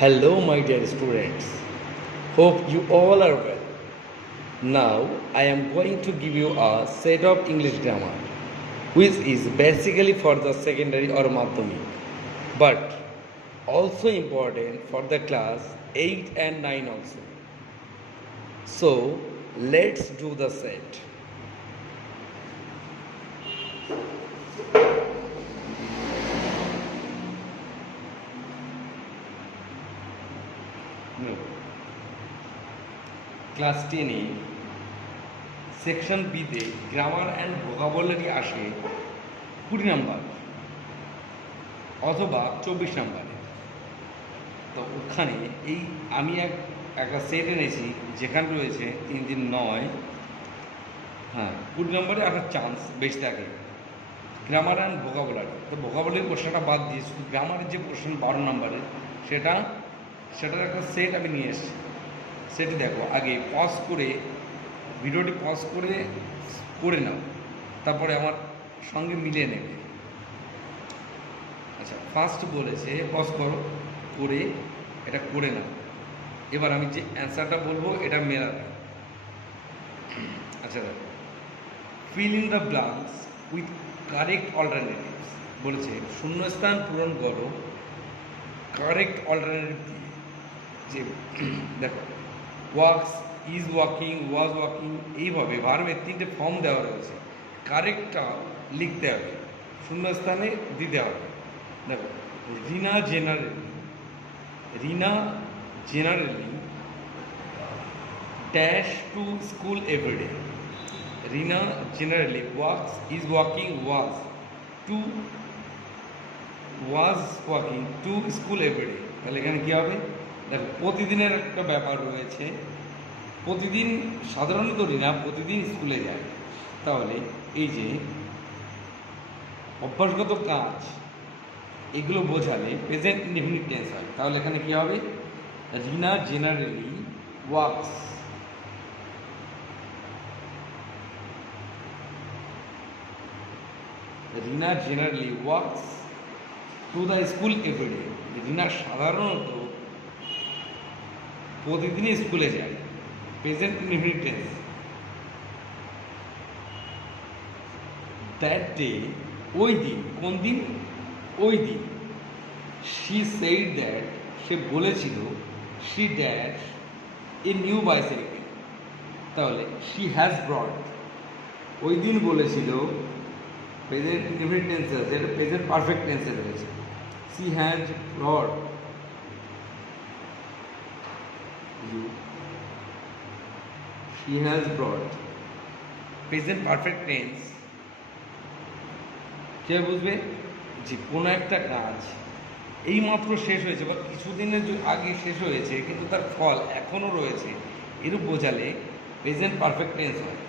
Hello, my dear students. Hope you all are well. Now, I am going to give you a set of English grammar, which is basically for the secondary or madhyamik, but also important for the class 8 and 9 also. So, let's do the set. No. Class 10-এ section বিতে grammar and vocabulary আসে 20 নাম্বার অথবা 24 নাম্বারে। তো ওখানে আমি একটা সেট এনেছি যেখানে রয়েছে 3 3 9, 20 নম্বরে একটা চান্স বেশি থাকে গ্রামার অ্যান্ড ভোকাবুলারি। তো ভোকাবুলারি কোশ্চেনটা বাদ দিয়ে শুধু গ্রামারের যে কোশ্চেন 12 নম্বরের সেটার একটা সেট আমি নিয়ে এসেছি। সেটি দেখো, আগে পজ করে ভিডিওটি পজ করে নাও, তারপরে আমার সঙ্গে মিলিয়ে নেবে। আচ্ছা, ফার্স্ট বলেছে পজ করে এটা করে নাও। এবার আমি যে অ্যান্সারটা বলবো এটা মেলাবে। আচ্ছা দেখো, fill in the blanks with correct alternatives বলেছে, শূন্যস্থান পূরণ করো কারেক্ট অল্টারনেটিভ দিয়ে। যে দেখো, works, is walking, was walking, এইভাবে ভার্বের 3টে ফর্ম দেওয়া রয়েছে। কারেক্টটা লিখতে হবে, শূন্যস্থানে দিতে হবে। দেখো, Rina generally dash to school everyday. Rina generally works, is walking, was walking to school everyday. তাহলে এখানে কী হবে? দেখো, প্রতিদিনের একটা ব্যাপার রয়েছে। প্রতিদিন সাধারণত রিনা প্রতিদিন স্কুলে যায়, তাহলে এই যে অভ্যাসগত কাজ এগুলো বোঝালে প্রেজেন্ট ইনডেফিনিট টেন্স হয়। তাহলে এখানে কী হবে? Rina generally works, Rina generally works to the school everyday. Rina সাধারণত প্রতিদিনই স্কুলে যায়, present indefinite tense. That day, ওই দিন। কোন দিন? ওই দিন। শি সেইড দ্যাট, সে বলেছিল, she dash a new bicycle. তাহলে শি হ্যাজ ব্রট, ওই দিন বলেছিল, প্রেজেন্ট ইনডেফিনিট টেন্সে আছে, এটা প্রেজেন্ট পারফেক্ট টেন্সে রয়েছে। She has brought you, she has brought, present perfect tense. কে বুঝবে যে কোনো একটা কাজ এইমাত্র শেষ হয়েছে বা কিছুদিনের আগে শেষ হয়েছে, কিন্তু তার ফল এখনও রয়েছে, এরূপ বোঝালে প্রেজেন্ট পারফেক্ট টেন্স হয়।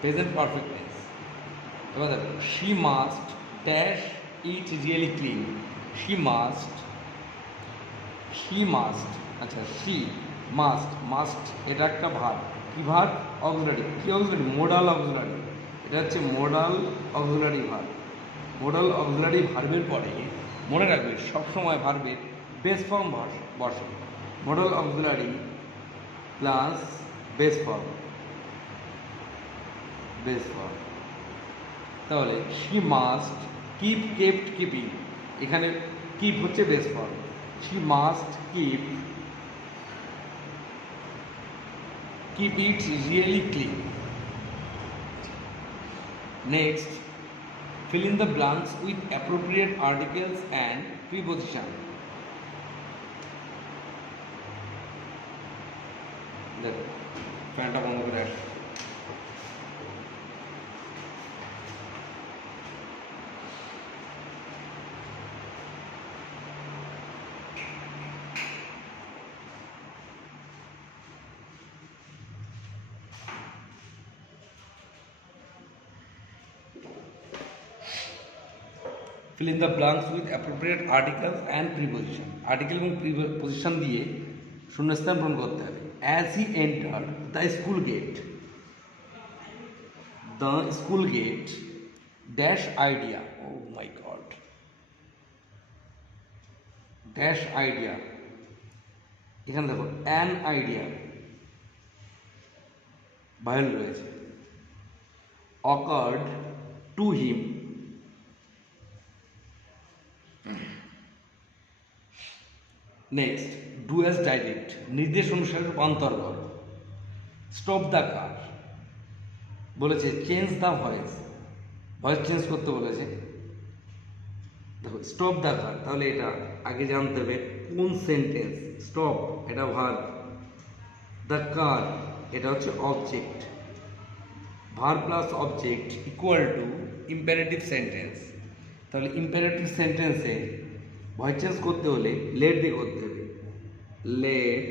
Present perfect tense. এবার দেখো, she must dash it really clean. She must, আচ্ছা, শি মাস্ট এটা একটা ভার্ব। কি ভার্ব? অক্সিলারি। কি অক্সিলারি? Modal auxiliary. এটা হচ্ছে modal auxiliary verb. Modal auxiliary ভার্বের পরে মনে রাখবে সবসময় ভার্বের বেস ফর্ম বসে। Modal auxiliary plus base form. তাহলে she must keep, kept, keeping. এখানে কিপ হচ্ছে base form. She must keep it really clean. Next, fill in the blanks with appropriate articles and preposition. দেখো, ফ্যানটা বন্ধ করে আসো। fill in the blanks with appropriate articles and preposition. Article এবং প্রিপোজিশন দিয়ে শূন্যস্থান পূরণ করতে হবে। as he entered the school gate dash idea, oh my god, dash idea, এখানে দেখো অ্যান আইডিয়া ভায়োল রয়েছে, occurred to him, next do as direct, নির্দেশ অনুসারে রূপান্তর করো, স্টপ দ্য কার বলেছে, change the voice, voice change করতে বলেছে। দেখো স্টপ দ্য কার, তাহলে এটা আগে জানতে হবে কোন সেন্টেন্স। স্টপ এটা ভার্ব, দ্য কার এটা হচ্ছে object, verb plus object equal to imperative sentence. তাহলে ইম্পারেটিভ সেন্টেন্সে ভয়েস চেঞ্জ করতে হলে লেট দিয়ে করতে হবে, let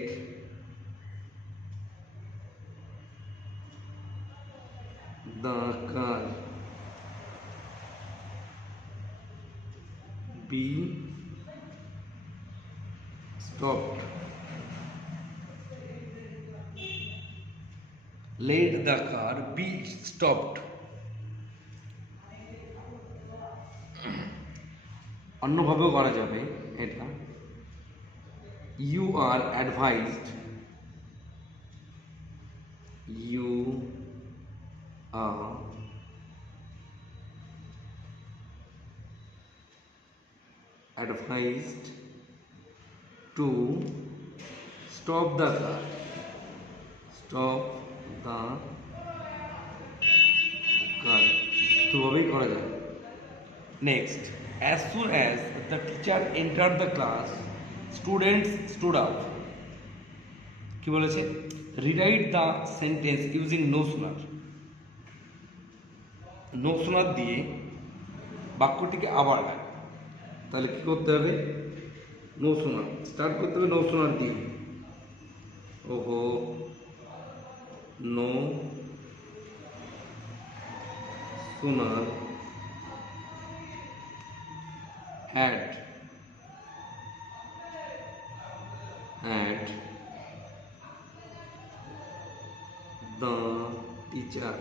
the car be stopped, let the car be stopped। অন্যভাবেও করা যাবে এটা, you are advised, you are advised to stop the car, stop the car, দুভাবেই করা যায়। Next, as soon as the teacher enter the class students stood up, কি বলেছে, rewrite the sentence using no sooner, no sooner দিয়ে বাক্যটিকে আবার লেখ। তাহলে কি করতে হবে, নো সুনার স্টার্ট করতে হবে, নো সুনার দিয়ে, ওহো no sooner had the teacher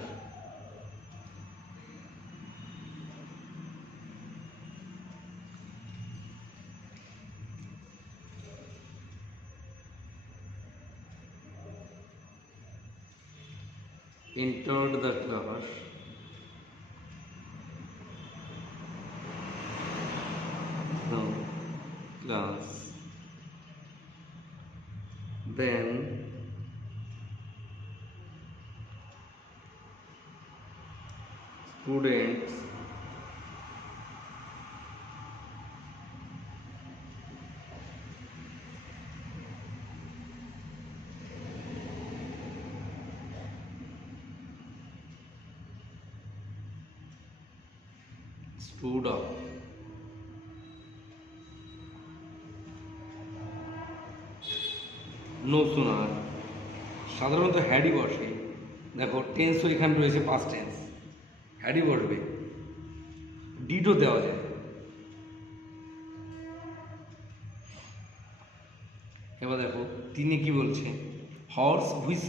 entered the class, then students stood up, no sooner সাধারণত হ্যাডি বসে, দেখো টেন্সও এখানে রয়েছে পাস্ট টেন্স, হ্যাডি বসবে, ডিডও দেওয়া যায়। এবার দেখো তিনি কি বলছে, horse which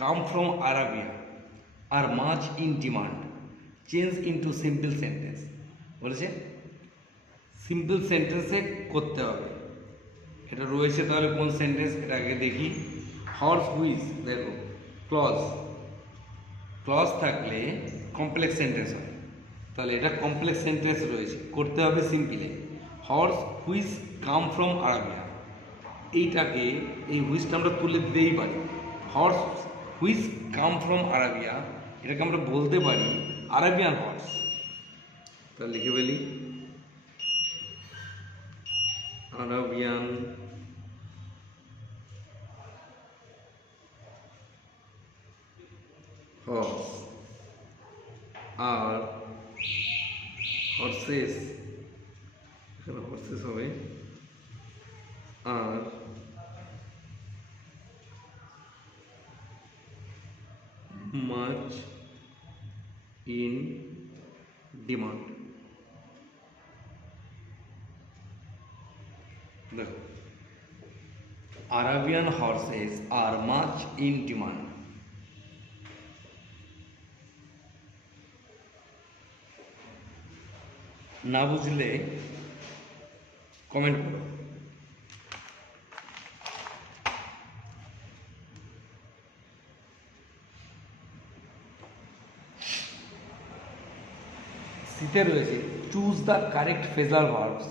come from Arabia are much in demand, change into simple sentence, বলেছে সিম্পল সেন্টেন্সে করতে হবে। এটা রয়েছে তাহলে কোন সেন্টেন্স, এটা আগে দেখি। হর্স হুইচ, দেখো ক্লজ, ক্লজ থাকলে কমপ্লেক্স সেন্টেন্স হয়, তাহলে এটা কমপ্লেক্স সেন্টেন্স রয়েছে, করতে হবে সিম্পলে। Horse which come from Arabia, এইটাকে এই হুইচটা আমরা তুলে দিতেই পারি, horse which come from Arabia, এটাকে আমরা বলতে পারি আরাবিয়ান হর্স। তাহলে লিখে ফেলি, আরাবিয়ান হর্স আর হর্সেস, এখানে হর্সেস হবে, আর much in demand। দেখো Arabian horses are much in demand, না বুঝলে কমেন্ট করো। সিতে রয়েছে choose the correct phrasal verbs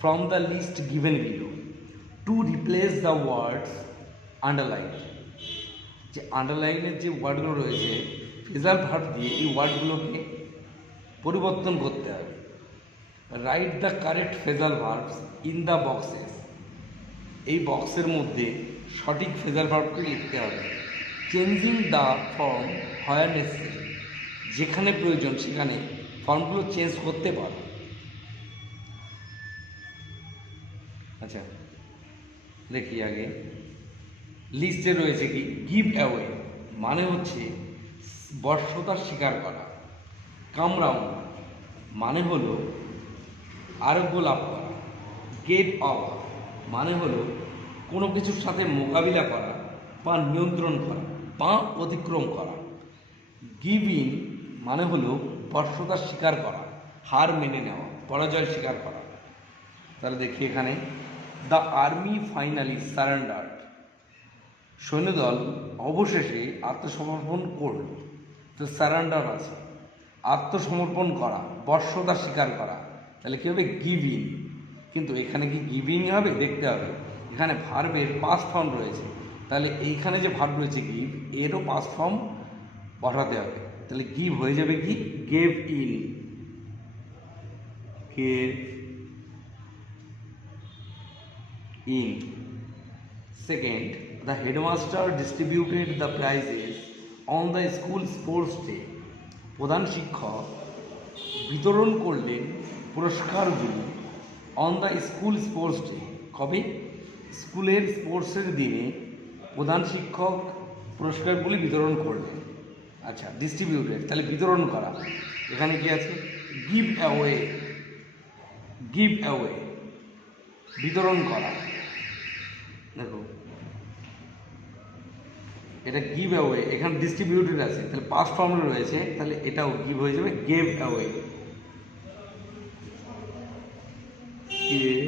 from the list given below to replace the words underline. যে আন্ডারলাইনের যে ওয়ার্ডগুলো রয়েছে ফ্রেজাল ভার্ব দিয়ে এই ওয়ার্ডগুলোকে পরিবর্তন করতে হবে। Write the correct phrasal verbs in the boxes, এই বক্সের মধ্যে সঠিক ফ্রেজাল ভার্বকে লিখতে হবে। Changing the form where necessary, যেখানে প্রয়োজন সেখানে ফর্মগুলো চেঞ্জ করতে পারো। আচ্ছা দেখি আগে লিস্টে রয়েছে কি, গিভ অ্যাওয়ে মানে হচ্ছে বর্ষতা স্বীকার করা। কাম রাউন্ড মানে হলো আরোগ্য লাভ করা। গেট অফ মানে হলো কোনো কিছুর সাথে মোকাবিলা করা বা নিয়ন্ত্রণ করা বা অতিক্রম করা। গিভ ইন মানে হলো বর্ষতা স্বীকার করা, হার মেনে নেওয়া, পরাজয় স্বীকার করা। তাহলে দেখি এখানে দ্য আর্মি ফাইনালি সারেন্ডার, সৈন্যদল অবশেষে আত্মসমর্পণ করল। তো সারেন্ডার আছে, আত্মসমর্পণ করা, বর্ষতা স্বীকার করা, তাহলে কী হবে গিভ ইন। কিন্তু এখানে কি গিভ ইন হবে দেখতে হবে, এখানে ভার্বের পাস্ট ফর্ম রয়েছে, তাহলে এইখানে যে ভার্ব রয়েছে গিভ এরও পাস্ট ফর্ম বসাতে হবে। তাহলে গিভ হয়ে যাবে কি gave in, gave in. Second, the headmaster distributed the prizes on the school sports day, প্রধান শিক্ষক বিতরণ করলেন পুরস্কারগুলি on the school sports day, কবে স্কুলের স্পোর্টসের দিনে প্রধান শিক্ষক পুরস্কারগুলি বিতরণ করলেন। আচ্ছা ডিস্ট্রিবিউটেড তাহলে বিতরণ করা, এখানে কি আছে গিভ অ্যাওয়ে, গিভ অ্যাওয়ে বিতরণ করা। দেখো এটা গিভ অ্যাওয়ে, এখানে ডিস্ট্রিবিউটেড আছে তাহলে পাস্ট ফর্মে রয়েছে, তাহলে এটাও গিভ হয়ে যাবে gave away, gave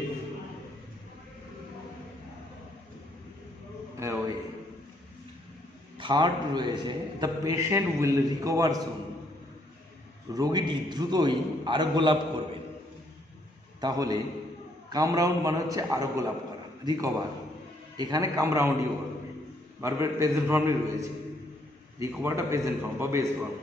away. Third রয়েছে দ্য পেশেন্ট উইল রিকভার সুন, রোগীটি দ্রুতই আরোগ্য লাভ করবে। তাহলে কাম রাউন্ড মানে হচ্ছে আরোগ্য লাভ করা, রিকভার, এখানে কাম রাউন্ডই হবে, ভার্বের প্রেজেন্ট ফর্মই রয়েছে, রিকভারটা প্রেজেন্ট ফর্ম বা বেস ফর্ম।